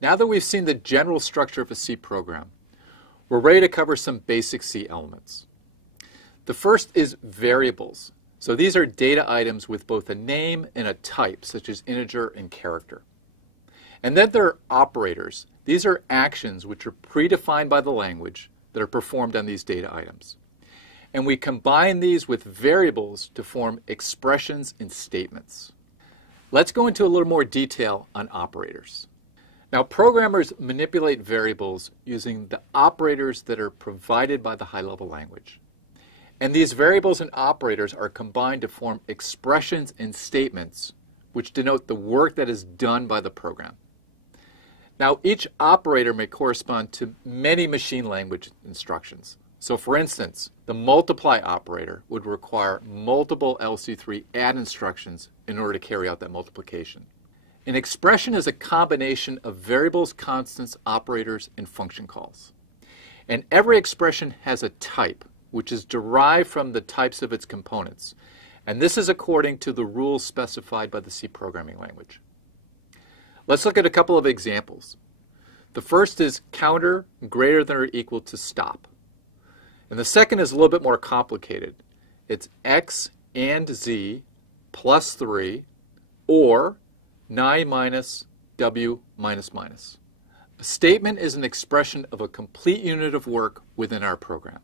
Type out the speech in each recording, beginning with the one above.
Now that we've seen the general structure of a C program, we're ready to cover some basic C elements. The first is variables. So these are data items with both a name and a type, such as integer and character. And then there are operators. These are actions which are predefined by the language that are performed on these data items. And we combine these with variables to form expressions and statements. Let's go into a little more detail on operators. Now, programmers manipulate variables using the operators that are provided by the high-level language. And these variables and operators are combined to form expressions and statements which denote the work that is done by the program. Now, each operator may correspond to many machine language instructions. So for instance, the multiply operator would require multiple LC3 add instructions in order to carry out that multiplication. An expression is a combination of variables, constants, operators, and function calls. And every expression has a type, which is derived from the types of its components. And this is according to the rules specified by the C programming language. Let's look at a couple of examples. The first is counter greater than or equal to stop. And the second is a little bit more complicated. It's x and z plus 3 or 9 minus w minus minus. A statement is an expression of a complete unit of work within our program.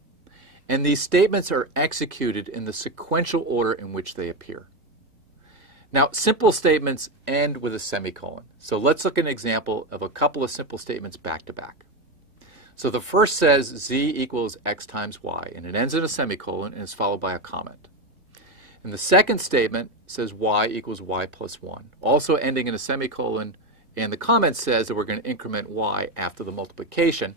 And these statements are executed in the sequential order in which they appear. Now, simple statements end with a semicolon. So let's look at an example of a couple of simple statements back to back. So the first says z equals x times y, and it ends in a semicolon and is followed by a comment. And the second statement says y equals y plus 1, also ending in a semicolon, and the comment says that we're going to increment y after the multiplication.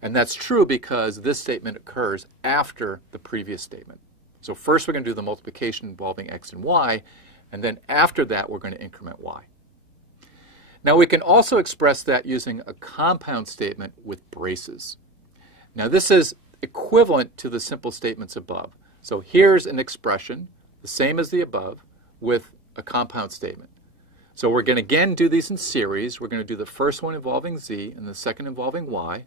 And that's true because this statement occurs after the previous statement. So first we're going to do the multiplication involving x and y, and then after that we're going to increment y. Now we can also express that using a compound statement with braces. Now this is equivalent to the simple statements above. So here's an expression, the same as the above, with a compound statement. So we're going to again do these in series. We're going to do the first one involving z and the second involving y.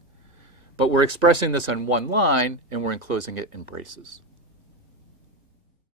But we're expressing this on one line, and we're enclosing it in braces.